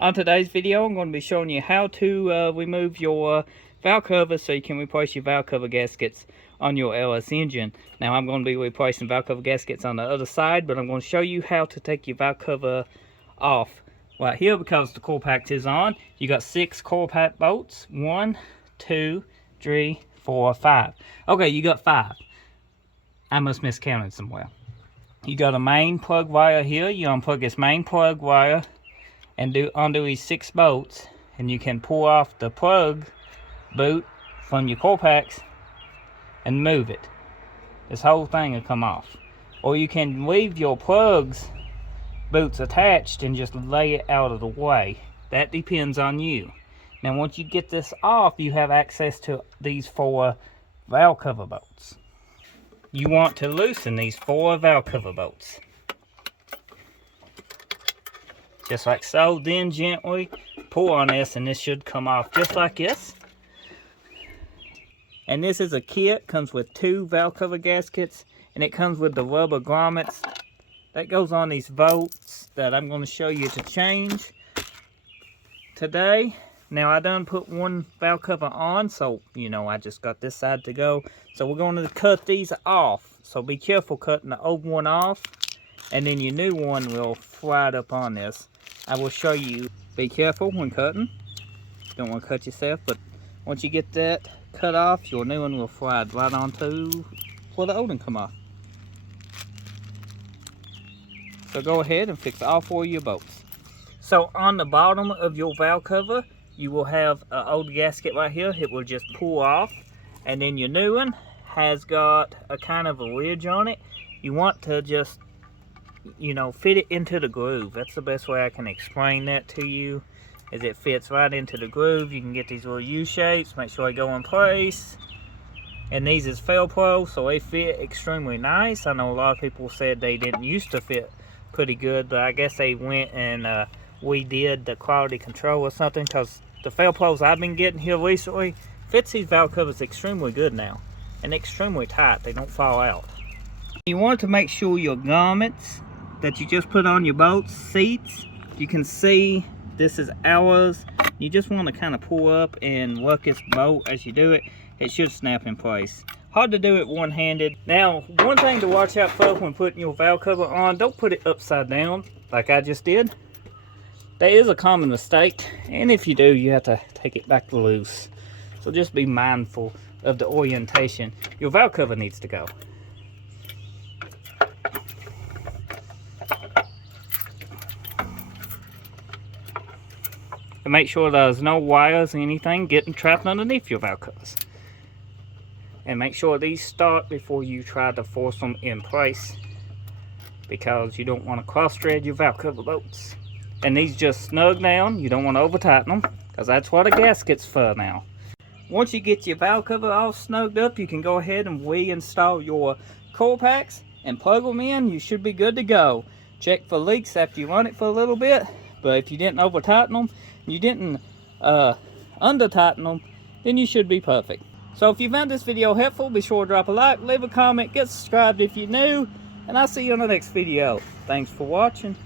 On today's video, I'm going to be showing you how to remove your valve cover so you can replace your valve cover gaskets on your LS engine. Now, I'm going to be replacing valve cover gaskets on the other side, but I'm going to show you how to take your valve cover off right here because the coil pack is on. You got 6 coil pack bolts. 1, 2, 3, 4, 5. Okay, you got 5. I must miscounted somewhere. You got a main plug wire here. You unplug this main plug wire and undo these 6 bolts, and you can pull off the plug boot from your coil packs and move it. This whole thing will come off. Or you can leave your plugs boots attached and just lay it out of the way. That depends on you. Now once you get this off, you have access to these 4 valve cover bolts. You want to loosen these 4 valve cover bolts. Just like so, then gently pull on this and this should come off just like this. And this is a kit, comes with 2 valve cover gaskets, and it comes with the rubber grommets that goes on these bolts that I'm going to show you to change today. Now I done put 1 valve cover on, so you know I just got this side to go. So we're going to cut these off, so be careful cutting the old one off, and then your new one will slide up on this. I will show you. Be careful when cutting. Don't want to cut yourself, but once you get that cut off, your new one will slide right onto where the old one come off. So go ahead and fix all 4 of your bolts. So on the bottom of your valve cover, you will have an old gasket right here. It will just pull off, and then your new one has got a kind of a ridge on it. You want to just, you know, fit it into the groove. That's the best way I can explain that to you, is it fits right into the groove. You can get these little U-shapes, make sure they go in place. And these is Pro, so they fit extremely nice. I know a lot of people said they didn't used to fit pretty good, but I guess they went and redid the quality control or something, because the Pros I've been getting here recently fits these valve covers extremely good now, and extremely tight. They don't fall out. You want to make sure your grommets that you just put on your bolts seats, you can see this is ours. You just want to kind of pull up and work this bolt as you do it. It should snap in place. Hard to do it one-handed. Now, one thing to watch out for when putting your valve cover on, don't put it upside down like I just did. That is a common mistake, and if you do, you have to take it back loose. So just be mindful of the orientation. Your valve cover needs to go. And make sure there's no wires or anything getting trapped underneath your valve covers. And make sure these start before you try to force them in place, because you don't want to cross thread your valve cover bolts. And these just snug down. You don't want to over tighten them, because that's what a gasket's for now. Once you get your valve cover all snugged up, you can go ahead and reinstall your coil packs and plug them in. You should be good to go. Check for leaks after you run it for a little bit, but if you didn't over tighten them, you didn't under tighten them, then you should be perfect. So if you found this video helpful, be sure to drop a like, leave a comment, get subscribed if you're new, and I'll see you on the next video. Thanks for watching.